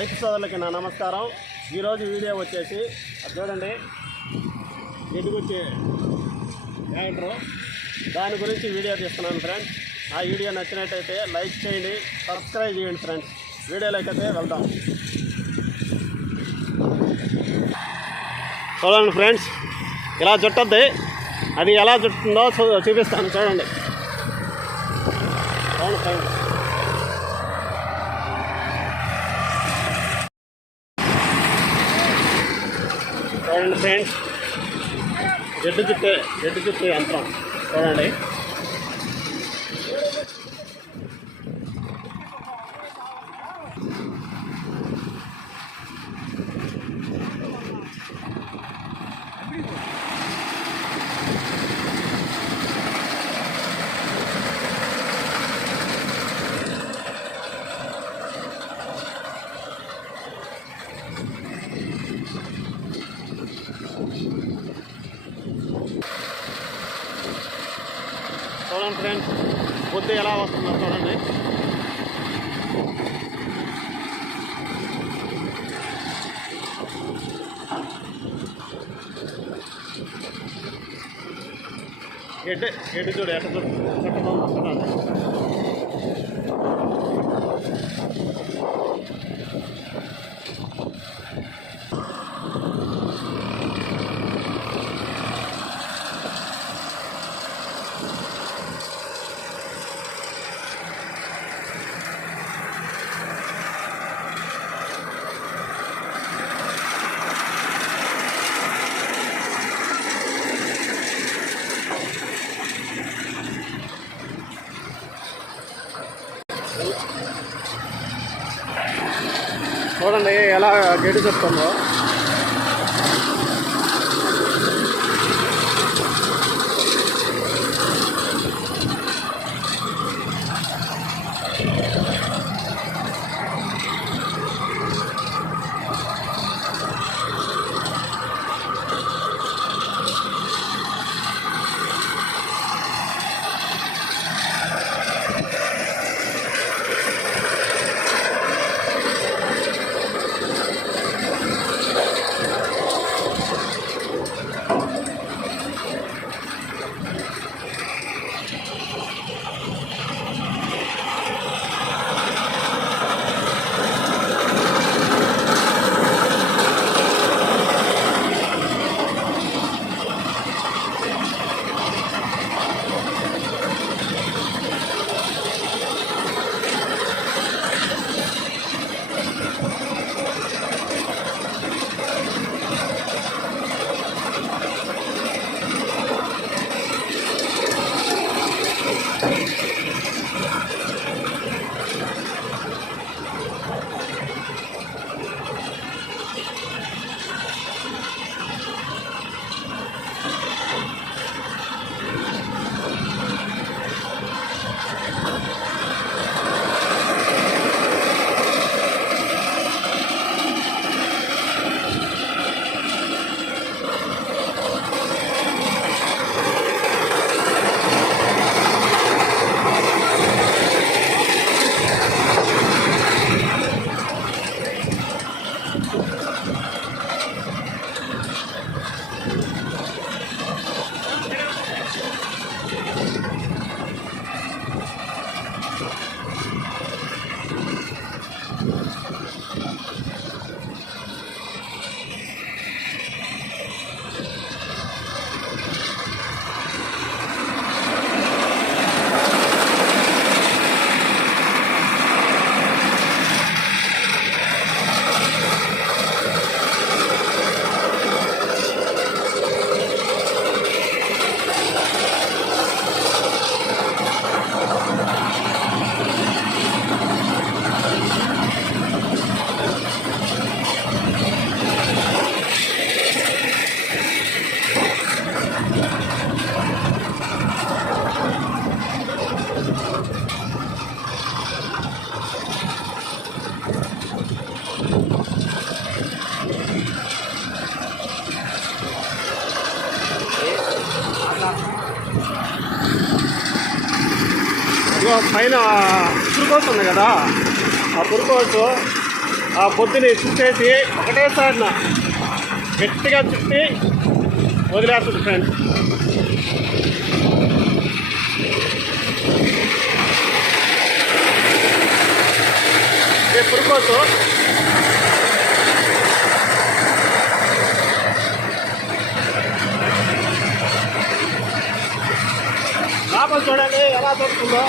రైతు సోదరులకి నా నమస్కారం. ఈరోజు వీడియో వచ్చేసి చూడండి. ఎదుగుచ్చి యాండ్రు దాని గురించి వీడియో తీస్తున్నాను ఫ్రెండ్స్. ఆ వీడియో నచ్చినట్టయితే లైక్ చేయండి సబ్స్క్రైబ్ చేయండి ఫ్రెండ్స్. వీడియోలోకి అయితే వెళ్దాం. చూడండి ఫ్రెండ్స్ ఇలా చుట్టద్ది. అది ఎలా చుట్టుందో చూ- చూపిస్తాను చూడండి. చూడండి ఫ్రెండ్స్. చూడండి ఫ్రెండ్స్ జడ్డు చుట్టే జడ్డు చుట్టే యంత్రం. చూడండి చూడండి ఫ్రెండ్స్ బుద్ధి ఎలా వస్తుందో చూడండి ఎడ్డు ఎడ్డు చూడు ఎట్ట చూడు. చుట్టడం గేటు చెప్తాము ఆ పురుకోవచ్చు ఆ పొద్దుని చుట్టేసి ఒకటేసారిన గట్టిగా చుట్టి వదిలేస్తుంది ఫ్రెండ్స్ ఏ పురుకోసు లాభం చూడండి ఎలా దొరుకుతుందో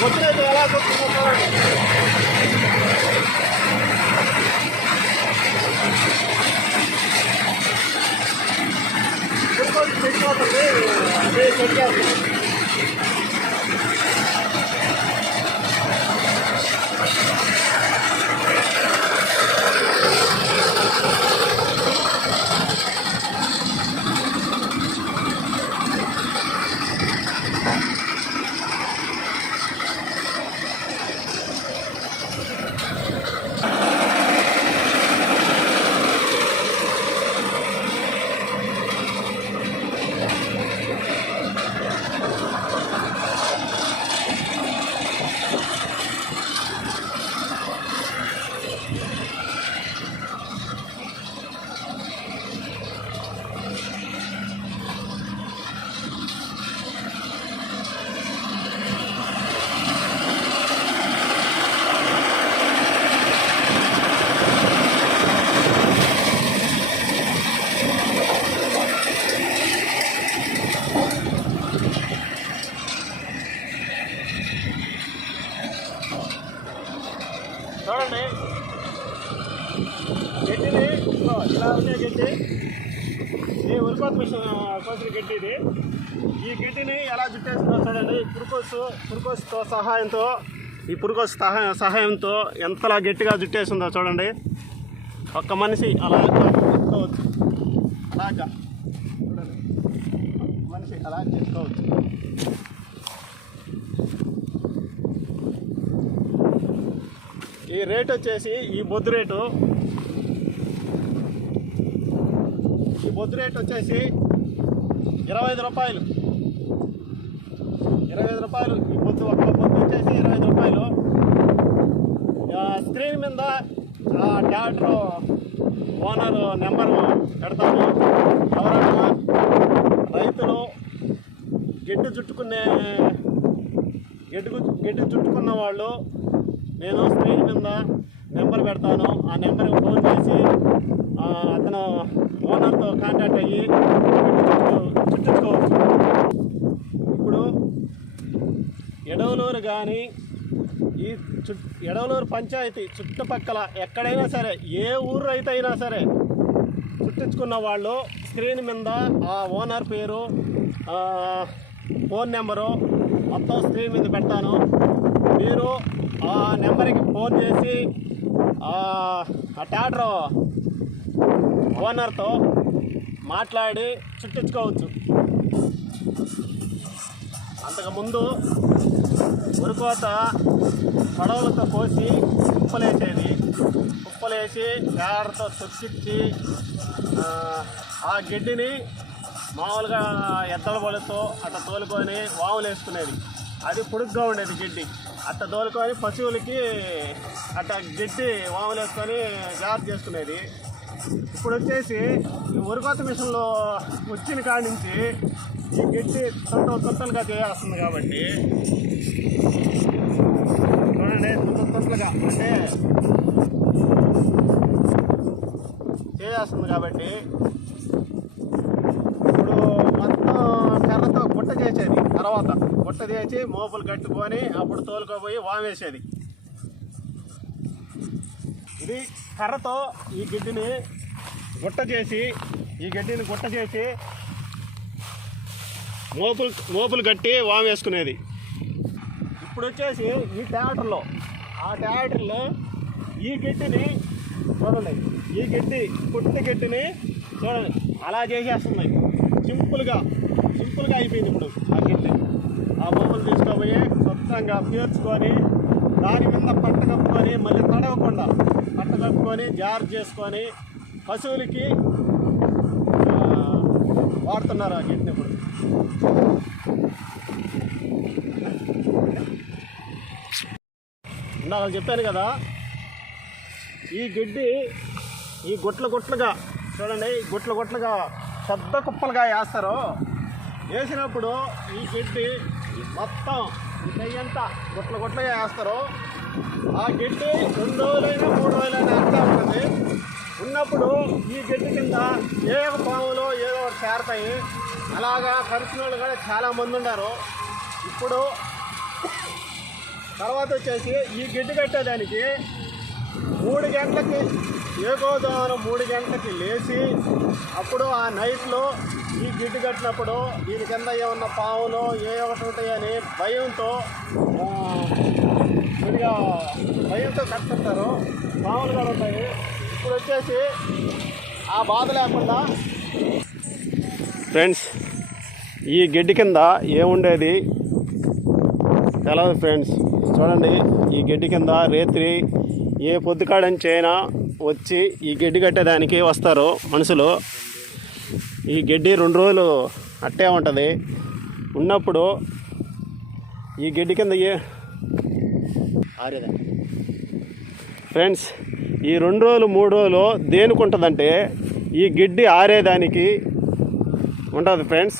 పొద్దునైతే ఎలా దొరుకుతుందో చూడండి. పురుకోసు తెచ్చిపోతుంది అదే చెక్కేస్తుంది చూడండి గడ్డిని ఇలా ఉండే గడ్డి. ఈ ఉరికోత మిషన్ కోసిన గడ్డి ఇది. ఈ గడ్డిని ఎలా చుట్టేస్తుందో చూడండి ఈ పురుకోసు పురుకోసుతో సహాయంతో ఈ పురుకోసు సహాయ సహాయంతో ఎంతలా గట్టిగా జుట్టేసిందో చూడండి. ఒక్క మనిషి అలా చేసుకోవచ్చు అలాగా. చూడండి. మనిషి అలా చేసుకోవచ్చు ఈ రేట్ వచ్చేసి ఈ బొద్దు రేటు ఈ బొద్దు రేట్ వచ్చేసి ఇరవై ఐదు రూపాయలు. ఇరవై ఐదు రూపాయలు. ఈ బొద్దు ఒక్క బొద్దు వచ్చేసి ఇరవై ఐదు రూపాయలు. స్క్రీన్ మీద ఆ ట్యాక్టర్ ఓనర్ నెంబర్ పెడతాము ఎవరైనా రైతులు గెడ్డు చుట్టుకునే గిడ్డు గెడ్డు చుట్టుకున్న వాళ్ళు నేను స్క్రీన్ మీద నెంబర్ పెడతాను. ఆ నెంబర్కి ఫోన్ చేసి అతను ఓనర్తో కాంటాక్ట్ అయ్యి చుట్టుకోవచ్చు చుట్టించుకోవచ్చు ఇప్పుడు ఎడవలూరు కానీ ఈ చు ఎడవలూరు పంచాయతీ చుట్టుపక్కల ఎక్కడైనా సరే ఏ ఊరు రైతు అయినా సరే చుట్టించుకున్న వాళ్ళు స్క్రీన్ మీద ఆ ఓనర్ పేరు ఫోన్ నెంబరు మొత్తం స్క్రీన్ మీద పెడతాను. మీరు ఆ నెంబర్కి ఫోన్ చేసి ఆ ఆ ట్యాటర్ ఓనర్తో మాట్లాడి చుట్టించుకోవచ్చు. అంతకుముందు ఉరుకోత పడవలతో కోసి ఉప్పలేసేది. కుప్పలేసి గారతో తొక్కిచ్చి ఆ, గిడ్డిని గడ్డిని మామూలుగా ఎద్దల బలతో అట్ట తోలుకొని వాములు వేసుకునేది అది పొడుగ్గా ఉండేది గడ్డి. అట్ట తోలుకొని పశువులకి అట్ట గిడ్డి వాములు వేసుకొని జాగ్రత్త చేసుకునేది. ఇప్పుడు వచ్చేసి ఈ మిషన్లో వచ్చిన కాడి నుంచి ఈ గడ్డి తొట్టలు తొట్టలుగా చేయాల్సింది కాబట్టి. చూడండి తొట్టలు తొట్టలుగా అంటే చేయాల్సింది కాబట్టి. ఇప్పుడు మొత్తం కర్రతో గుట్ట చేసేది తర్వాత గుట్ట చేసి మోపులు కట్టుకొని అప్పుడు తోలుకోపోయి వామేసేది. ఇది కర్రతో ఈ గిడ్డిని గుట్ట చేసి ఈ గడ్డిని గుట్ట చేసి మోపులు మోపులు కట్టి వామేసుకునేది ఇప్పుడు వచ్చేసి ఈ ట్యాక్టర్లో ఆ ట్యాక్టర్లో ఈ గడ్డిని చూడండి. ఈ గడ్డి పుట్టిన గడ్డిని చూడండి. అలా చేసేస్తున్నాయి. సింపుల్గా సింపుల్గా అయిపోయింది ఇప్పుడు ఆ గడ్డి. ఆ బొమ్మలు తీసుకుపోయి స్వచ్ఛంగా పేర్చుకొని దాని మీద పట్ట కప్పుకొని మళ్ళీ తడవకుండా పట్ట కప్పుకొని జారు చేసుకొని పశువులకి వాడుతున్నారు ఆ గిడ్ని ఇప్పుడు ఇందాక చెప్పాను కదా ఈ గడ్డి ఈ గుట్ల గుట్లుగా చూడండి ఈ గుట్ల గుట్లుగా పెద్ద కుప్పలుగా వేస్తారు. వేసినప్పుడు ఈ గడ్డి మొత్తం నెయ్యంతా గుట్ల గుట్లుగా వేస్తారు. ఆ గడ్డి రెండు రోజులైనా మూడు రోజులైనా అంతా ఉంటుంది. ఉన్నప్పుడు ఈ గడ్డి కింద ఏ ఒక పాములో ఏదో ఒకటి చేరతాయి. అలాగా కలిసిన వాళ్ళు కూడా చాలామంది ఉన్నారు ఇప్పుడు తర్వాత వచ్చేసి ఈ గడ్డి కట్టేదానికి మూడు గంటలకి ఏకోదోమనం మూడు గంటలకి లేచి అప్పుడు ఆ నైట్లో ఈ గిడ్డు కట్టినప్పుడు దీని కింద ఏమన్నా పావులు ఏ ఒకటి ఉంటాయని భయంతో కొద్దిగా భయంతో కట్టుకుంటారు. పావులు కూడా ఉంటాయి. ఇప్పుడు వచ్చేసి ఆ బాధ లేకుండా ఫ్రెండ్స్ ఈ గడ్డి కింద ఏముండేది? తెలవదు ఫ్రెండ్స్. చూడండి ఈ గడ్డి కింద రేత్రి ఏ పొద్దుకాడని అయినా వచ్చి ఈ గడ్డి కట్టేదానికి వస్తారు మనుషులు. ఈ గడ్డి రెండు రోజులు అట్టే ఉంటుంది. ఉన్నప్పుడు ఈ గడ్డి కింద ఏ ఆరేదా ఫ్రెండ్స్ ఈ రెండు రోజులు మూడు రోజులు దేనికి ఉంటుందంటే ఈ గడ్డి ఆరేదానికి ఉంటుంది ఫ్రెండ్స్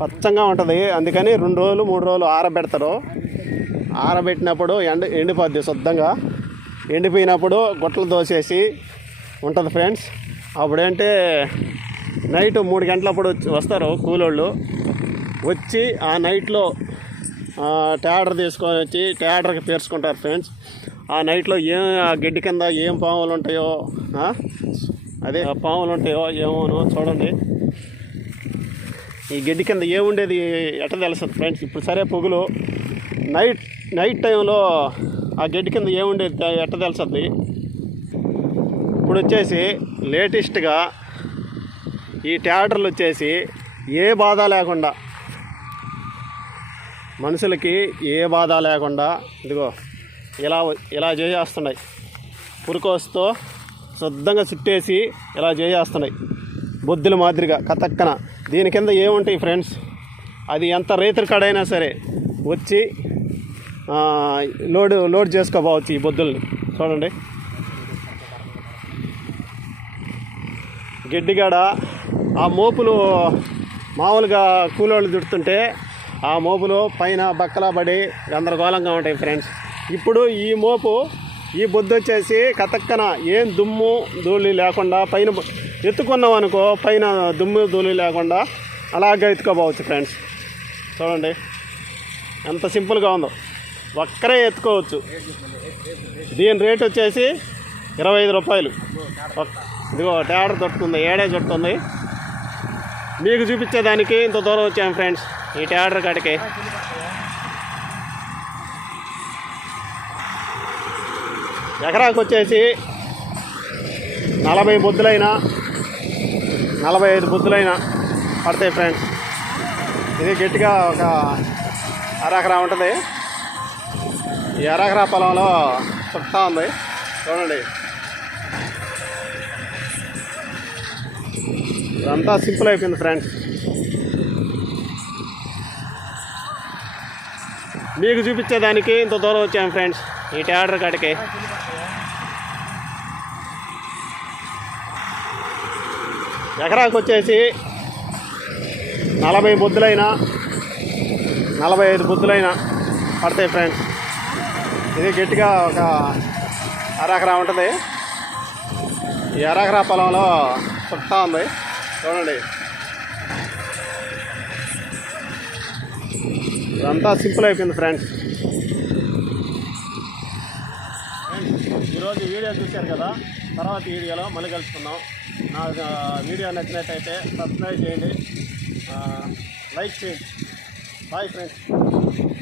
పచ్చంగా ఉంటుంది. అందుకని రెండు రోజులు మూడు రోజులు ఆరబెడతారు. ఆరబెట్టినప్పుడు ఎండ ఎండిపోద్ది శుద్ధంగా. ఎండిపోయినప్పుడు గుట్టలు దోసేసి ఉంటుంది ఫ్రెండ్స్ అప్పుడేంటే నైట్ మూడు గంటలప్పుడు వచ్చి వస్తారు కూలోళ్ళు. వచ్చి ఆ నైట్లో ట్యాడర్ తీసుకొని వచ్చి ట్యాడర్కి తీర్చుకుంటారు ఫ్రెండ్స్. ఆ నైట్లో ఏం ఆ గడ్డి కింద ఏం పాములు ఉంటాయో అదే ఆ పాములు ఉంటాయో ఏమోనో చూడండి. ఈ గడ్డి కింద ఏముండేది ఎట్ట తెలుస్తుంది ఫ్రెండ్స్? ఇప్పుడు సరే పొగులు. నైట్ నైట్ టైంలో ఆ గడ్డి కింద ఏముండేది ఎట్ట తెలుస్తుంది? ఇప్పుడు వచ్చేసి లేటెస్ట్గా ఈ ట్యాడర్లు వచ్చేసి ఏ బాధ లేకుండా మనుషులకి ఏ బాధ లేకుండా ఇదిగో ఇలా ఇలా చేసేస్తున్నాయి. పురుకోసుతో శుద్ధంగా చుట్టేసి ఇలా చేసేస్తున్నాయి. బొద్దుల మాదిరిగా కతక్కన దీని కింద ఏముంటాయి ఫ్రెండ్స్? అది ఎంత రైతుల కాడైనా సరే వచ్చి లోడ్ లోడ్ చేసుకోపోవచ్చు ఈ బొద్దుల్ని. చూడండి. గడ్డిగాడ ఆ మోపులు మామూలుగా కూలోళ్ళు దుడుతుంటే ఆ మోపులు పైన బక్కలా పడి గందరగోళంగా ఉంటాయి ఫ్రెండ్స్. ఇప్పుడు ఈ మోపు ఈ బొద్దు వచ్చేసి కతక్కన ఏం దుమ్ము ధూళి లేకుండా పైన ఎత్తుకున్నాం అనుకో పైన దుమ్ము ధూళి లేకుండా అలాగే ఎత్తుకోపోవచ్చు ఫ్రెండ్స్. చూడండి ఎంత సింపుల్గా ఉందో. ఒక్కరే ఎత్తుకోవచ్చు. దీని రేట్ వచ్చేసి ఇరవై ఐదు రూపాయలు. ఇదిగో టేడర్ దొరుకుతుంది ఏడే దొరుకుతుంది మీకు చూపించేదానికి ఇంత దూరం వచ్చాము ఫ్రెండ్స్. ఈ ఆర్డర్ కాడికి. ఎకరాకు వచ్చేసి నలభై బుద్ధులైనా నలభై ఐదు బుద్ధులైనా పడతాయి ఫ్రెండ్స్. ఇది గట్టిగా ఒక అరెకరా ఉంటుంది. ఈ అరెకరా పొలంలో చుట్టా ఉంది. చూడండి. ఇదంతా సింపుల్ అయిపోయింది ఫ్రెండ్స్. మీకు చూపించేదానికి ఇంత దూరం వచ్చాము ఫ్రెండ్స్. ఈ టేడర్ కాడికి. ఎకరాకు వచ్చేసి నలభై బుద్ధులైనా నలభై ఐదు బుద్ధులైనా పడతాయి ఫ్రెండ్స్. ఇది గట్టిగా ఒక అరెకరా ఉంటుంది. ఈ అరకరా పొలంలో చుట్టా ఉంది. చూడండి. అంతా సింపుల్ అయిపోయింది ఫ్రెండ్స్. ఈరోజు వీడియో చూశారు కదా? తర్వాత వీడియోలో మళ్ళీ కలుసుకుందాం. నా వీడియో నచ్చినట్టయితే సబ్స్క్రైబ్ చేయండి. లైక్ చేయండి. Bye friends.